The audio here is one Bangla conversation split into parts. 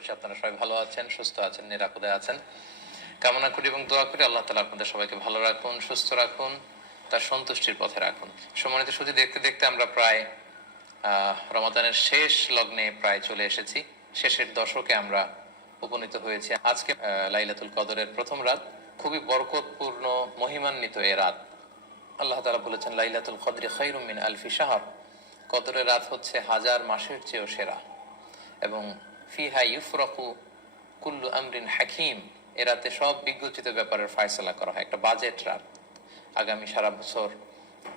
করছি। আপনারা সবাই ভালো আছেন, সুস্থ আছেন, নিরাপদে আছেন। কামনা করি এবং দোয়া করি আল্লাহ তালা আপনাদের সবাইকে ভালো রাখুন, সুস্থ রাখুন, তার সন্তুষ্টির পথে রাখুন। সম্মানিত শুধু দেখতে দেখতে আমরা প্রায় রমাদানের শেষ লগ্নে প্রায় চলে এসেছি। শেষের দশকে আমরা উপনীত হয়েছি। আজকে লাইলাতুল কদরের প্রথম রাত, খুবই বরকতপূর্ণ, মহিমান্বিত এ রাত। আল্লাহ তালা বলেছেন, লাইলাতুল কদরি খৈরুম মিন আলফি শাহর। কদরের রাত হচ্ছে হাজার মাসের চেয়েও সেরা। এবং ফিহা ইউফরকু কুল্লু আমরিন হাকিম। এ রাতে সব বিজ্ঞচিত ব্যাপারের ফায়সলা করা হয়। একটা বাজেট রাত। আগামী সারা বছর,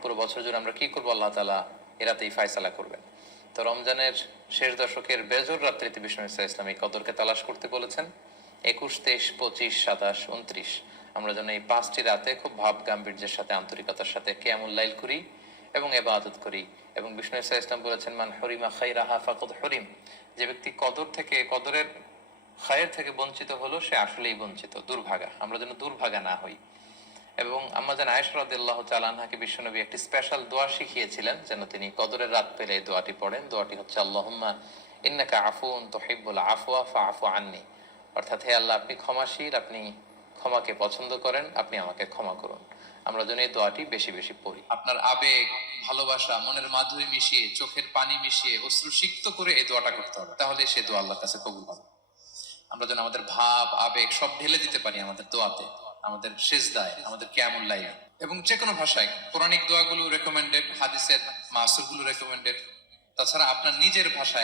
পুরো বছর জুড়ে আমরা কি করব আল্লাহ তালা এ রাতেই ফায়সালা করবেন। তো রমজানের শেষ দশকের বেজর রাত্রিতে বিষ্ণু ইসা ইসলাম এই কদরকে তালাশ করতে বলেছেন। একুশ, তেইশ, পঁচিশ, সাতাশ উনত্রিশ আমরা যেন এই পাঁচটি রাতে খুব ভাব গাম্ভীর্যের সাথে, আন্তরিকতার সাথে কেমন লাইল করি। এবং এবাদত করি। এবং বিষ্ণু ইসা ইসলাম বলেছেন, মান হরিমা খাইরাহা ফাকদ হরিম। যে ব্যক্তি কদর থেকে, কদরের খায়ের থেকে বঞ্চিত হলো, সে আসলেই বঞ্চিত, দুর্ভাগা। আমরা যেন দুর্ভাগা না হই। এবং আমাদের আয়সরাদিল্লাহ চালানহাকে বিশ্বনবী একটি স্পেশাল দোয়া শিখিয়েছিলেন, যেন তিনি কদরের রাত পেলে এই দোয়াটি পড়েন। দোয়াটি হচ্ছে, আল্লাহম্মা ইন্নাকা আফুন তোহিব্বুল আফওয়া ফা আফু আননি। অর্থাৎ, হে আল্লাহ, আপনি ক্ষমাশীল, আপনি ক্ষমাকে পছন্দ করেন, আপনি আমাকে ক্ষমা করুন। আমরা যেন এই দোয়াটি বেশি বেশি পড়ি। আপনার আবেগ, ভালোবাসা, মনের মাধুরী মিশিয়ে, চোখের পানি মিশিয়ে অশ্রু সিক্ত করে এই দোয়াটা করতে হবে। তাহলে সে দোয়া আল্লাহর কাছে কবুল হবে আমরা যেন আমাদের ভাব, আবেগ সব ঢেলে দিতে পারি আমাদের দোয়াতে, আমাদের সেজদায়, আমাদের কেমন লাইনে এবং যে কোনো ভাষায়, পৌরাণিক দোয়াগুলো রেকমেন্ডেড হাদিসের মাসুরগুলো রেকমেন্ডেড তাছাড়া আপনার নিজের ভাষায়